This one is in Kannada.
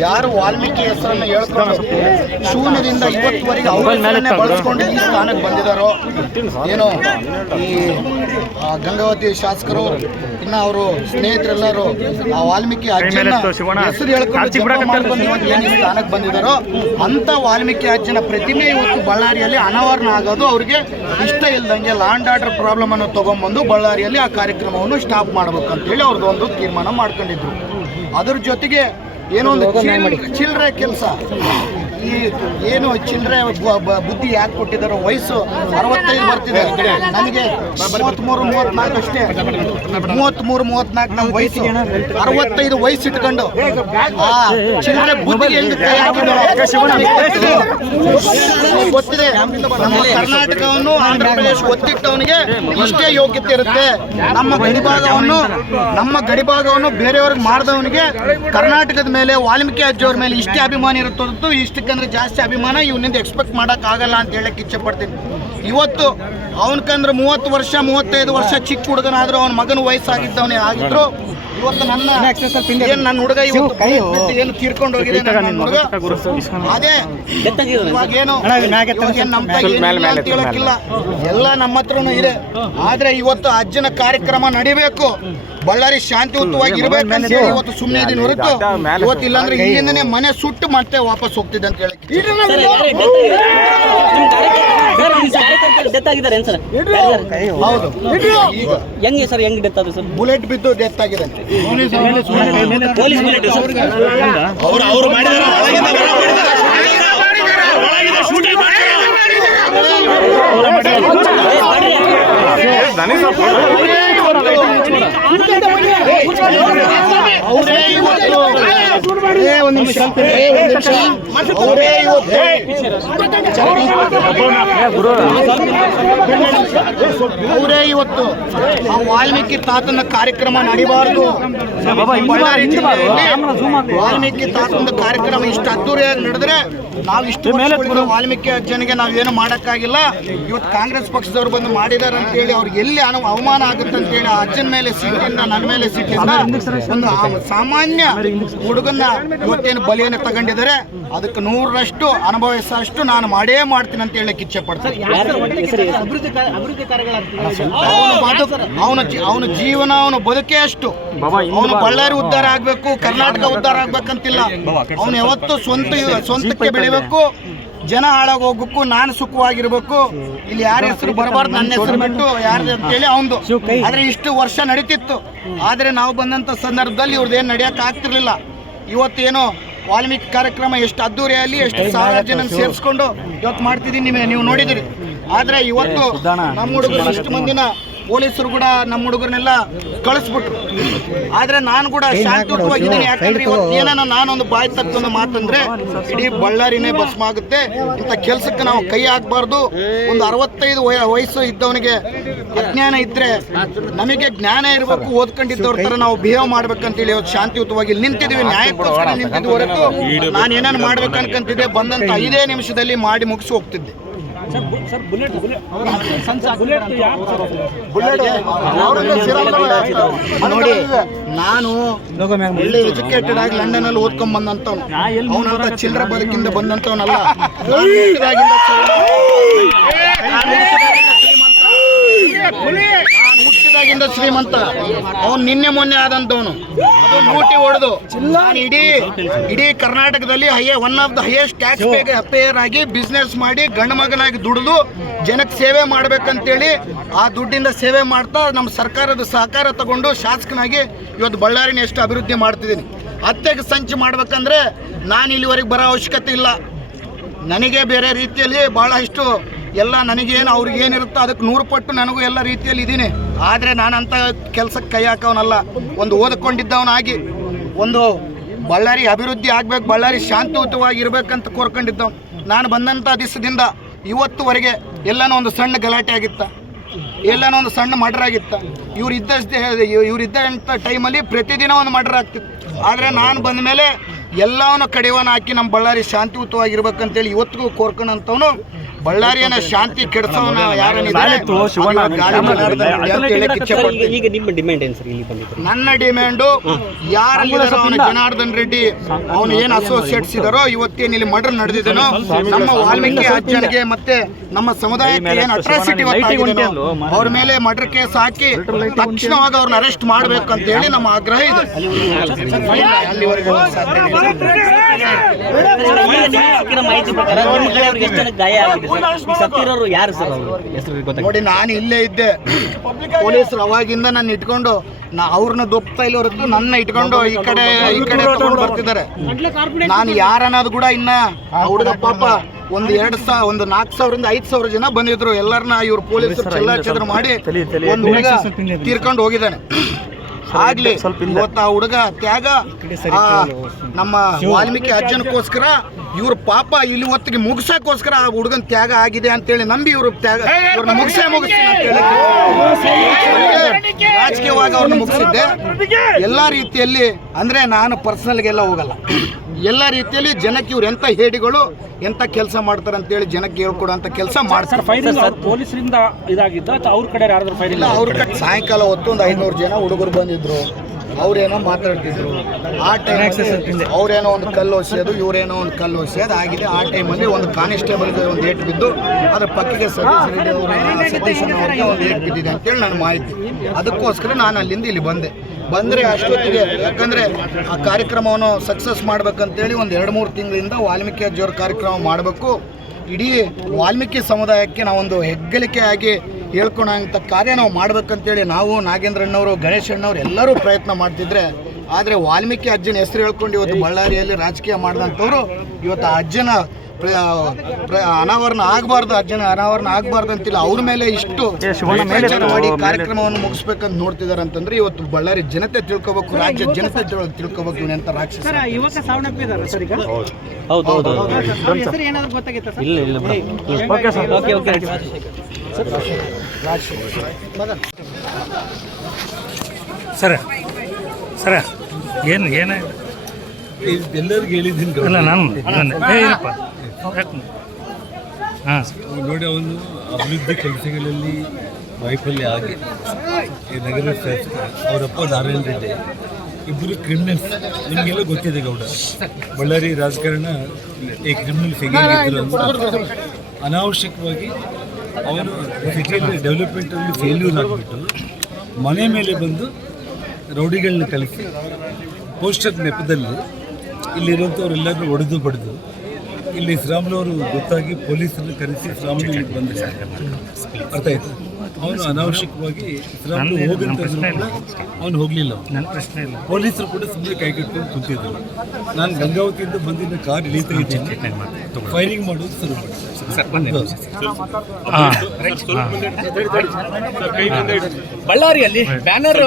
ಯಾರು ವಾಲ್ಮೀಕಿ ಹೆಸರನ್ನು ಹೇಳ್ಕೊಂಡು ಶೂನ್ಯದಿಂದ ಇವತ್ತುವರೆಗೆ ಅವುಗಳನ್ನೇ ಬಳಸ್ಕೊಂಡು ಈ ಸ್ಥಾನಕ್ಕೆ ಬಂದಿದ್ದಾರೋ ಏನು ಈ ಗಂಗಾವತಿ ಶಾಸಕರು ಇನ್ನು ಅವರು ಸ್ನೇಹಿತರೆಲ್ಲರೂ ಆ ವಾಲ್ಮೀಕಿ ಅಜ್ಜನ ಹೆಸರು ಹೇಳ್ಕೊಂಡು ಏನು ಈ ಸ್ಥಾನಕ್ಕೆ ಬಂದಿದ್ದಾರೋ ಅಂತ ವಾಲ್ಮೀಕಿ ಅಜ್ಜನ ಪ್ರತಿಮೆ ಇವತ್ತು ಬಳ್ಳಾರಿಯಲ್ಲಿ ಅನಾವರಣ ಆಗೋದು ಅವ್ರಿಗೆ ಇಷ್ಟ ಇಲ್ದಂಗೆ ಲ್ಯಾಂಡ್ ಆರ್ಡರ್ ಪ್ರಾಬ್ಲಮ್ ಅನ್ನು ತಗೊಂಡ್ಬಂದು ಬಳ್ಳಾರಿಯಲ್ಲಿ ಆ ಕಾರ್ಯಕ್ರಮವನ್ನು ಸ್ಟಾಪ್ ಮಾಡ್ಬೇಕು ಅಂತೇಳಿ ಅವ್ರದ್ದು ಒಂದು ತೀರ್ಮಾನ ಮಾಡ್ಕೊಂಡಿದ್ರು. ಅದ್ರ ಜೊತೆಗೆ ಏನೋ ಒಂದು ಚಿಲ್- ಚಿಲ್ಲರೆ ಕೆಲಸ. ಈ ಏನು ಚಿಲ್ಲರೆ ಬುದ್ಧಿ ಯಾಕೆ ಕೊಟ್ಟಿದ್ದಾರೋ, ವಯಸ್ಸು ಅರವತ್ತೈದು ಬರ್ತಿದೆ ನನಗೆ ಮೂವತ್ತ್ಮೂರು ಮೂವತ್ನಾಲ್ಕು ಅಷ್ಟೇ. ಮೂವತ್ತ್ಮೂರು ಮೂವತ್ತ್ನಾಲ್ಕು ನಮ್ಮ ವಯಸ್ಸು. ಅರವತ್ತೈದು ವಯಸ್ಸು ಇಟ್ಕೊಂಡು ಆ ಚಿಲ್ಲರೆ ಬುದ್ಧಿ ಗೊತ್ತಿದೆ. ನಮ್ಮ ಕರ್ನಾಟಕವನ್ನು ಆಂಧ್ರ ಪ್ರದೇಶ ಒತ್ತಿಟ್ಟವನಿಗೆ ಇಷ್ಟೇ ಯೋಗ್ಯತೆ ಇರುತ್ತೆ. ನಮ್ಮ ಗಡಿಭಾಗವನ್ನು ನಮ್ಮ ಗಡಿಭಾಗವನ್ನು ಬೇರೆಯವ್ರಿಗೆ ಮಾಡಿದವನಿಗೆ ಕರ್ನಾಟಕದ ಮೇಲೆ, ವಾಲ್ಮೀಕಿ ಅಜ್ಜವ್ರ ಮೇಲೆ ಇಷ್ಟೇ ಅಭಿಮಾನ ಇರುತ್ತೆ ಹೊರತು ಇಷ್ಟಕ್ಕಂದ್ರೆ ಜಾಸ್ತಿ ಅಭಿಮಾನ ಇವನಿಂದ ಎಕ್ಸ್ಪೆಕ್ಟ್ ಆಗಲ್ಲ ಅಂತ ಹೇಳಕ್ ಇಚ್ಛೆ ಪಡ್ತೀನಿ. ಇವತ್ತು ಅವನ್ಕಂದ್ರೆ ಮೂವತ್ತು ವರ್ಷ, ಮೂವತ್ತೈದು ವರ್ಷ ಚಿಕ್ಕ ಹುಡುಗನಾದ್ರೂ ಅವನ ಮಗನ ವಯಸ್ಸಾಗಿದ್ದವನೇ ಆಗಿದ್ರು ಇವತ್ತು ನನ್ನ ಏನ್ ನನ್ನ ಹುಡುಗ ಇವತ್ತು ಏನು ತೀರ್ಕೊಂಡು ಹೋಗಿದೆ ನನ್ನ ಹುಡುಗ? ಅದೇ ಇವಾಗ ಏನು ಹೇಳಕ್ಕಿಲ್ಲ. ಎಲ್ಲ ನಮ್ಮ ಹತ್ರನೂ ಇದೆ. ಆದ್ರೆ ಇವತ್ತು ಅಜ್ಜನ ಕಾರ್ಯಕ್ರಮ ನಡಿಬೇಕು. ಬಳ್ಳಾರಿ ಶಾಂತಿಯುತವಾಗಿ ಇರಬೇಕು ಹೇಳಿ ಇವತ್ತು ಸುಮ್ಮನೆ ಇದೀನಿ ಹೊರತು. ಇವತ್ತಿಲ್ಲಾಂದ್ರೆ ಇಲ್ಲಿಂದನೇ ಮನೆ ಸುಟ್ಟು ಮತ್ತೆ ವಾಪಸ್ ಹೋಗ್ತಿದ್ದೆ ಅಂತ ಹೇಳಕ್ಕೆ ಸರ್ ನಿಮ್ಮ ಕಾರ್ಯಕರ್ತರು ಡೆತ್ ಆಗಿದ್ದಾರೆ ಏನು ಸರ್? ಹೌದು. ಈಗ ಹೆಂಗೆ ಸರ್ ಹೆಂಗ್ ಡೆತ್ ಆದ್ರು ಸರ್? ಬುಲೆಟ್ ಬಿದ್ದು ಡೆತ್ ಆಗಿದೆ ಪೊಲೀಸ್ ಬುಲೆಟ್ ಸರ್. ಅವ್ರು ಅವ್ರು ಮಾಡಿದಾರೆ ಅವರೇ ಇವತ್ತು ಅವರೇ ಇವತ್ತು ಅವರೇ ಇವತ್ತು ಆ ವಾಲ್ಮೀಕಿ ತಾತನ ಕಾರ್ಯಕ್ರಮ ನಡಿಬಾರ್ದು. ವಾಲ್ಮೀಕಿ ತಾತನ ಕಾರ್ಯಕ್ರಮ ಇಷ್ಟು ಅದ್ದೂರಿಯಾಗಿ ನಡೆದ್ರೆ ನಾವು ಇಷ್ಟು ಮೇಲೆ ವಾಲ್ಮೀಕಿ ಅಜ್ಜನಿಗೆ ನಾವೇನು ಮಾಡೋಕ್ಕಾಗಿಲ್ಲ. ಇವತ್ತು ಕಾಂಗ್ರೆಸ್ ಪಕ್ಷದವ್ರು ಬಂದು ಮಾಡಿದಾರೆ ಅಂತ ಹೇಳಿ ಅವ್ರಿಗೆ ಎಲ್ಲಿ ಅನು ಅವಮಾನ ಆಗುತ್ತೆ ಅಂತ ಹೇಳಿ ಆ ಅಜ್ಜನ ಮೇಲೆ ಸಿಟ್ಟಿಂದ ನನ್ನ ಮೇಲೆ ಸಿಟ್ಟಿಂದ ಒಂದು ಸಾಮಾನ್ಯ ಹುಡುಗನ್ನ ಇವತ್ತೇನು ಬಲಿಯನ್ನು ತಗೊಂಡಿದ್ದಾರೆ. ಅದಕ್ಕೆ ನೂರರಷ್ಟು ಅನುಭವಿಸೋಷ್ಟು ನಾನು ಮಾಡೇ ಮಾಡ್ತೀನಿ ಅಂತ ಹೇಳಕ್ಕೆ ಇಚ್ಛೆ ಪಡ್ತೀನಿ ಅವನು ಬದುಕು ಅವನ ಜೀ- ಅವನ ಜೀವನ ಅವನ ಬದುಕೇ ಅಷ್ಟು. ಅವನು ಬಳ್ಳಾರಿ ಉದ್ಧಾರ ಆಗ್ಬೇಕು ಕರ್ನಾಟಕ ಉದ್ಧಾರ ಆಗ್ಬೇಕಂತಿಲ್ಲ. ಅವನು ಯಾವತ್ತು ಸ್ವಂತ ಸ್ವಂತಕ್ಕೆ ಬೆಳಿಬೇಕು ಜನ ಹಾಳಾಗಿ ಹೋಗ್ಬೇಕು ನಾನು ಸುಖವಾಗಿರ್ಬೇಕು. ಇಲ್ಲಿ ಯಾರ ಹೆಸರು ಬರಬಾರ್ದು ನನ್ನ ಹೆಸರು ಬಿಟ್ಟು ಯಾರ್ದು ಅಂತೇಳಿ ಅವನು ಆದ್ರೆ ಇಷ್ಟು ವರ್ಷ ನಡೀತಿತ್ತು. ಆದ್ರೆ ನಾವು ಬಂದಂತ ಸಂದರ್ಭದಲ್ಲಿ ಇವ್ರದ್ದು ಏನು ನಡೆಯಕ್ಕೆ ಆಗ್ತಿರ್ಲಿಲ್ಲ. ಇವತ್ತೇನೋ ವಾಲ್ಮೀಕಿ ಕಾರ್ಯಕ್ರಮ ಎಷ್ಟು ಅದ್ದೂರಿಯಲ್ಲಿ ಎಷ್ಟು ಸಾವಿರ ಜನ ಸೇರಿಸ್ಕೊಂಡು ಇವತ್ತು ಮಾಡ್ತಿದ್ದೀನಿ ನಿಮಗೆ ನೀವು ನೋಡಿದಿರಿ. ಆದರೆ ಇವತ್ತು ನಮ್ಮ ಹುಡುಗರು ಇಷ್ಟು ಮಂದಿನ ಪೊಲೀಸರು ಕೂಡ ನಮ್ಮ ಹುಡುಗರನ್ನೆಲ್ಲ ಕಳಿಸ್ಬಿಟ್ರು. ಆದರೆ ನಾನು ಕೂಡ ಶಾಂತಿಯುತವಾಗಿದ್ದೀನಿ ಯಾಕಂದ್ರೆ ಇವತ್ತು ಏನಾನ ನಾನೊಂದು ಬಾಯಿ ತಕ್ಕಂತ ಮಾತಂದ್ರೆ ಇಡೀ ಬಳ್ಳಾರಿನೇ ಭಸ್ಮ ಆಗುತ್ತೆ ಇಂಥ ಕೆಲಸಕ್ಕೆ ನಾವು ಕೈ ಹಾಕ್ಬಾರ್ದು. ಒಂದು ಅರವತ್ತೈದು ವಯ ವಯಸ್ಸು ಇದ್ದವನಿಗೆ ಅಜ್ಞಾನ ಇದ್ರೆ ನಮಗೆ ಜ್ಞಾನ ಇರಬೇಕು ಓದ್ಕೊಂಡಿದ್ದವ್ರ ತರ ನಾವು ಬಿಹೇವ್ ಮಾಡ್ಬೇಕಂತೇಳಿ ಇವತ್ತು ಶಾಂತಿಯುತವಾಗಿ ನಿಂತಿದ್ವಿ ನ್ಯಾಯಕ್ಕೋಸ್ಕರ ನಿಂತಿದ್ವಿ ಹೊರತು ನಾನು ಏನೇನು ಮಾಡ್ಬೇಕು ಅನ್ಕಂತಿದ್ದೆ ಬಂದಂತ ಐದೇ ನಿಮಿಷದಲ್ಲಿ ಮಾಡಿ ಮುಗಿಸಿ ಹೋಗ್ತಿದ್ದೆ. ನೋಡಿ ನಾನು ಒಳ್ಳೆ ಎಜುಕೇಟೆಡ್ ಆಗಿ ಲಂಡನ್ ಅಲ್ಲಿ ಓದ್ಕೊಂಡ್ ಬಂದಂತವ್ನು ಅವನಂತ ಚಿಲ್ಲರೆ ಬದುಕಿಂದ ಬಂದಂತವನಲ್ಲ ಹುಟ್ಟಿದಾಗಿಂದ ಶ್ರೀಮಂತ. ಅವನು ನಿನ್ನೆ ಮೊನ್ನೆ ಆದಂತವನು ಅದು ಹೊಡೆದು ಇಡೀ ಇಡೀ ಕರ್ನಾಟಕದಲ್ಲಿ higher one of the highest tax payer ಆಗಿ ಬಿಸ್ನೆಸ್ ಮಾಡಿ ಗಂಡು ಮಗನಾಗಿ ದುಡಿದು ಜನಕ್ಕೆ ಸೇವೆ ಮಾಡ್ಬೇಕಂತೇಳಿ ಆ ದುಡ್ಡಿಂದ ಸೇವೆ ಮಾಡ್ತಾ ನಮ್ಮ ಸರ್ಕಾರದ ಸಹಕಾರ ತಗೊಂಡು ಶಾಸಕನಾಗಿ ಇವತ್ತು ಬಳ್ಳಾರಿನ ಎಷ್ಟು ಅಭಿವೃದ್ಧಿ ಮಾಡ್ತಿದ್ದೀನಿ. ಅತ್ತೆಗೆ ಸಂಚು ಮಾಡ್ಬೇಕಂದ್ರೆ ನಾನು ಇಲ್ಲಿವರೆಗೆ ಬರೋ ಅವಶ್ಯಕತೆ ಇಲ್ಲ. ನನಗೆ ಬೇರೆ ರೀತಿಯಲ್ಲಿ ಭಾಳಷ್ಟು ಎಲ್ಲ ನನಗೇನು ಅವ್ರಿಗೆ ಏನಿರುತ್ತೋ ಅದಕ್ಕೆ ನೂರು ಪಟ್ಟು ನನಗೂ ಎಲ್ಲ ರೀತಿಯಲ್ಲಿ ಇದ್ದೀನಿ. ಆದರೆ ನಾನಂಥ ಕೆಲಸಕ್ಕೆ ಕೈ ಹಾಕೋನಲ್ಲ ಒಂದು ಓದಿಕೊಂಡಿದ್ದವನಾಗಿ, ಒಂದು ಬಳ್ಳಾರಿ ಅಭಿವೃದ್ಧಿ ಆಗಬೇಕು, ಬಳ್ಳಾರಿ ಶಾಂತಿಯುತವಾಗಿ ಇರಬೇಕಂತ ಕೋರ್ಕೊಂಡಿದ್ದವನು. ನಾನು ಬಂದಂಥ ದಿವಸದಿಂದ ಇವತ್ತುವರೆಗೆ ಎಲ್ಲನೂ ಒಂದು ಸಣ್ಣ ಗಲಾಟೆ ಆಗಿತ್ತ. ಎಲ್ಲನೋ ಒಂದು ಸಣ್ಣ ಮರ್ಡರ್ ಆಗಿತ್ತ ಇವ್ರು ಇದ್ದ ಇವ್ರು ಇದ್ದಂಥ ಟೈಮಲ್ಲಿ ಪ್ರತಿದಿನ ಒಂದು ಮರ್ಡರ್ ಆಗ್ತಿತ್ತು. ಆದರೆ ನಾನು ಬಂದ ಮೇಲೆ ಎಲ್ಲವನ್ನು ಕಡಿವನ್ನು ಹಾಕಿ ನಮ್ಮ ಬಳ್ಳಾರಿ ಶಾಂತಿಯುತವಾಗಿರ್ಬೇಕಂತೇಳಿ ಇವತ್ತಿಗೂ ಕೋರ್ಕೊಂಡಂಥವನು ಬಳ್ಳಾರಿಯನ್ನ ಶಾಂತಿ ಕೆಡಿಸೋನ ಈಗ ನಿಮ್ಮ ಡಿಮ್ಯಾಂಡ್ ಏನು ಸರ್ ಇಲ್ಲಿ ನನ್ನ ಡಿಮ್ಯಾಂಡು ಜನಾರ್ದನ್ ರೆಡ್ಡಿ ಅವನು ಏನು ಅಸೋಸಿಯೇಟ್ಸ್ ಇದಾರೋ ಇವತ್ತೇನು ಇಲ್ಲಿ ಮರ್ಡರ್ ನಡೆದಿದ್ದೇನೋ ನಮ್ಮ ವಾಲ್ಮೀಕಿ ಅಜ್ಜನಿಗೆ ಮತ್ತೆ ನಮ್ಮ ಸಮುದಾಯಕ್ಕೆ ಏನು ಅಟ್ರಾಸಿಟಿ ಅವ್ರ ಮೇಲೆ ಮರ್ಡರ್ ಕೇಸ್ ಹಾಕಿ ತಕ್ಷಣವಾಗಿ ಅವ್ರನ್ನ ಅರೆಸ್ಟ್ ಮಾಡ್ಬೇಕು ಅಂತ ಹೇಳಿ ನಮ್ಮ ಆಗ್ರಹ ಇದೆ. ಅಲ್ಲಿವರೆಗೂ ಸಾಧ್ಯ ಇಲ್ಲ. ಸಿಕ್ಕಿರೋ ಮಾಹಿತಿ ಪ್ರಕಾರ ನಿಮ್ಮ ಕಡೆ ಅವ್ರಿಗೆ ಎಷ್ಟು ಜನಕ್ಕೆ ಗಾಯ ಆಗಿದೆ ಸರ್ ಈಗ ಸತ್ತಿರೋರು ಯಾರು ಸರ್ ಅವರು ಹೆಸರು ಗೊತ್ತಾಗ ನೋಡಿ ನಾನು ಇಲ್ಲೇ ಇದ್ದೆ. ಪೊಲೀಸರು ಅವಾಗಿಂದ ನನ್ನ ಇಟ್ಕೊಂಡು ನಾ ಅವ್ರನ್ನ ದೊಪ್ತಾ ಇಲ್ಲ ಹೊರತು ನನ್ನ ಇಟ್ಕೊಂಡು ಈ ಕಡೆ ಈ ಕಡೆ ತಗೊಂಡು ಬರ್ತಿದ್ದಾರೆ. ನಾನು ಯಾರನ್ನೋದು ಕೂಡ ಇನ್ನ ಆ ಹುಡುಗ ಪಾಪ ಒಂದು ಎರಡು ಸಾವಿರ ಒಂದು ನಾಲ್ಕು ಸಾವಿರದಿಂದ ಐದು ಸಾವಿರ ಜನ ಬಂದಿದ್ರು. ಎಲ್ಲರನ್ನ ಇವ್ರು ಪೊಲೀಸರು ಚೆಲ್ಲಾಚದ್ರ ಮಾಡಿ ಒಂದು ಹುಡುಗ ತೀರ್ಕೊಂಡು ಹೋಗಿದ್ದಾನೆ. ಆಗ್ಲಿ ಇವತ್ತು ಆ ಹುಡುಗ ತ್ಯಾಗ ಆ ನಮ್ಮ ವಾಲ್ಮೀಕಿ ಅಜ್ಜನಕ್ಕೋಸ್ಕರ ಇವ್ರ ಪಾಪ ಇಲ್ಲಿ ಹೊತ್ತಿಗೆ ಮುಗಿಸಕ್ಕೋಸ್ಕರ ಆ ಹುಡುಗನ್ ತ್ಯಾಗ ಆಗಿದೆ ಅಂತೇಳಿ ನಂಬಿ ಇವ್ರ ತ್ಯಾಗ ಇವ್ರನ್ನ ಮುಗಿಸೇ ಮುಗಿಸ್ತೀನಿ ಅಂತ ಹೇಳಿ ರಾಜಕೀಯವಾಗಿ ಅವ್ರನ್ನ ಮುಗಿಸಿದ್ದೆ ಎಲ್ಲ ರೀತಿಯಲ್ಲಿ ಅಂದ್ರೆ ನಾನು ಪರ್ಸನಲ್ಗೆಲ್ಲ ಹೋಗಲ್ಲ ಎಲ್ಲ ರೀತಿಯಲ್ಲಿ ಜನಕ್ಕೆ ಇವ್ರು ಎಂತ ಹೇಡಿಗಳು ಎಂತ ಕೆಲಸ ಮಾಡ್ತಾರೆ ಅಂತೇಳಿ ಜನಕ್ಕೆ ಹೇಳ್ಕೊಡುವಂತ ಕೆಲಸ ಮಾಡ್ತಾರೆ. ಪೊಲೀಸರಿಂದ ಇದಾಗಿದ್ದ ಅವ್ರ ಕಡೆ ಯಾರಾದ್ರೂ ಫೈರ್ ಇಲ್ಲ ಅವ್ರ ಕಡೆ ಸಾಯಂಕಾಲ ಹೊತ್ತು ಒಂದು ಐನೂರು ಜನ ಹುಡುಗರು ಬಂದಿದ್ರು. ಅವ್ರೇನೋ ಮಾತಾಡ್ತಿದ್ರು. ಆ ಟೈಮ್ ಅವ್ರೇನೋ ಒಂದು ಕಲ್ಲು ಒಸೆಯೋದು ಇವರೇನೋ ಒಂದು ಕಲ್ಲು ಒಸೆಯೋದು ಆಗಿದೆ. ಆ ಟೈಮಲ್ಲಿ ಒಂದು ಕಾನಿಸ್ಟೇಬಲ್ಗೆ ಒಂದು ಏಟ್ ಬಿದ್ದು ಅದ್ರ ಪಕ್ಕಿಗೆ ಸರ್ವಿಸ್ ಸತೀಶ್ ಒಂದು ಏಟ್ ಬಿದ್ದಿದೆ ಅಂತೇಳಿ ನನ್ನ ಮಾಹಿತಿ. ಅದಕ್ಕೋಸ್ಕರ ನಾನು ಅಲ್ಲಿಂದ ಇಲ್ಲಿ ಬಂದೆ. ಬಂದರೆ ಅಷ್ಟೊತ್ತಿಗೆ, ಯಾಕಂದರೆ ಆ ಕಾರ್ಯಕ್ರಮವನ್ನು ಸಕ್ಸಸ್ ಮಾಡ್ಬೇಕಂತೇಳಿ ಒಂದು ಎರಡು ಮೂರು ತಿಂಗಳಿಂದ ವಾಲ್ಮೀಕಿ ಅಜ್ಜಿಯವ್ರ ಕಾರ್ಯಕ್ರಮ ಮಾಡಬೇಕು. ಇಡೀ ವಾಲ್ಮೀಕಿ ಸಮುದಾಯಕ್ಕೆ ನಾವೊಂದು ಹೆಗ್ಗಳಿಕೆ ಆಗಿ ಹೇಳ್ಕೊಳಂಥ ಕಾರ್ಯ ನಾವು ಮಾಡ್ಬೇಕಂತೇಳಿ ನಾವು ನಾಗೇಂದ್ರಣ್ಣವರು ಗಣೇಶ್ ಅಣ್ಣವ್ರು ಎಲ್ಲರೂ ಪ್ರಯತ್ನ ಮಾಡ್ತಿದ್ರೆ, ಆದರೆ ವಾಲ್ಮೀಕಿ ಅಜ್ಜನ ಹೆಸರು ಹೇಳ್ಕೊಂಡು ಇವತ್ತು ಬಳ್ಳಾರಿಯಲ್ಲಿ ರಾಜಕೀಯ ಮಾಡಿದಂಥವ್ರು, ಇವತ್ತು ಆ ಅಜ್ಜನ ಅನಾವರಣ ಆಗಬಾರ್ದು ಅಜ್ಜನ ಅನಾವರಣ ಆಗಬಾರ್ದು ಅಂತಿಲ್ಲ. ಅವ್ರ ಮೇಲೆ ಇಷ್ಟು ಮಾಡಿ ಕಾರ್ಯಕ್ರಮವನ್ನು ಮುಗಿಸ್ಬೇಕಂತ ನೋಡ್ತಿದ್ದಾರೆ ಅಂತಂದ್ರೆ ಇವತ್ತು ಬಳ್ಳಾರಿ ಜನತೆ ತಿಳ್ಕೋಬೇಕು ರಾಜ್ಯ ಜನತೆ ತಿಳ್ಕೋಬೇಕು ತಿಳ್ಕೊಬೇಕು ಇವನೆಂತ ರಾಕ್ಷಸ. ಯುವಕ ಸಾವನ್ನಪ್ಪಿದ್ದಾರೆ ಸರ್ ಈಗ? ಹೌದು. ಹೌದು ಹೌದು ಅವ್ರ ಹೆಸರು ಏನಾದ್ರು ಸರ್? ಇಲ್ಲ ಇಲ್ಲ okay sir. Okay okay sir sir ಏನು ಏನು? ಎಲ್ಲರಿಗೂ ಹೇಳಿದ್ದೀನಿ ನಾನು ನಾನು ಏ ಇರಪ್ಪ. ಹಾಂ ನೋಡಿ ಅವನು ಅಭಿವೃದ್ಧಿ ಕೆಲಸಗಳಲ್ಲಿ ವೈಫಲ್ಯ ಆಗಿ ಈ ನಗರ ಶಾಸಕ ಅವರಪ್ಪ ನಾರಾಯಣ ರೆಡ್ಡಿ ಇಬ್ಬರು ಕ್ರಿಮಿನಲ್ಸ್ ನಿಮಗೆಲ್ಲ ಗೊತ್ತಿದೆ ಗೌಡ ಬಳ್ಳಾರಿ ರಾಜಕಾರಣ ಈ ಕ್ರಿಮಿನಲ್ಸ್ ಹೇಗಿದ್ರು ಅನಾವಶ್ಯಕವಾಗಿ ಅವರು ಸಿಟಿಯಲ್ಲಿ ಡೆವಲಪ್ಮೆಂಟಲ್ಲಿ ಫೇಲ್ಯೂರ್ ಆಗಿಬಿಟ್ಟು ಮನೆ ಮೇಲೆ ಬಂದು ರೌಡಿಗಳನ್ನ ಕಲಿಸಿ ಪೋಸ್ಟರ್ ನೆಪದಲ್ಲಿ ಇಲ್ಲಿರುವಂಥವ್ರೆಲ್ಲರೂ ಹೊಡೆದು ಬಡಿದು ಇಲ್ಲಿ ಶ್ರಾಮ್ಲವರು ಗೊತ್ತಾಗಿ ಪೊಲೀಸರನ್ನು ಕರೆಸಿ ಶ್ರಾಮ್ನ ಇಲ್ಲಿಗೆ ಬಂದಿದ್ದಾರೆ ಅರ್ಥ ಆಯ್ತು? ಅವನು ಅನಾವಶ್ಯಕವಾಗಿ ಶ್ರಾಮ್ಲು ಹೋಗಿದ್ದ ಅವನು ಹೋಗಲಿಲ್ಲ. ನನ್ನ ಪ್ರಶ್ನೆ ಇಲ್ಲ. ಪೊಲೀಸರು ಕೂಡ ಸುಮ್ಮನೆ ಕೈ ಕಟ್ಕೊಂಡು ಕುಂತಿದ್ರು. ನಾನು ಗಂಗಾವತಿಯಿಂದ ಬಂದಿದ್ದ ಕಾರ್ ಇಳಿತಾ ಇದ್ದೀನಿ. ಫೈರಿಂಗ್ ಮಾಡೋದು ಶುರು ಮಾಡಿ. ಹಾಂ. ಬಳ್ಳಾರಿಯಲ್ಲಿ ಬ್ಯಾನರ್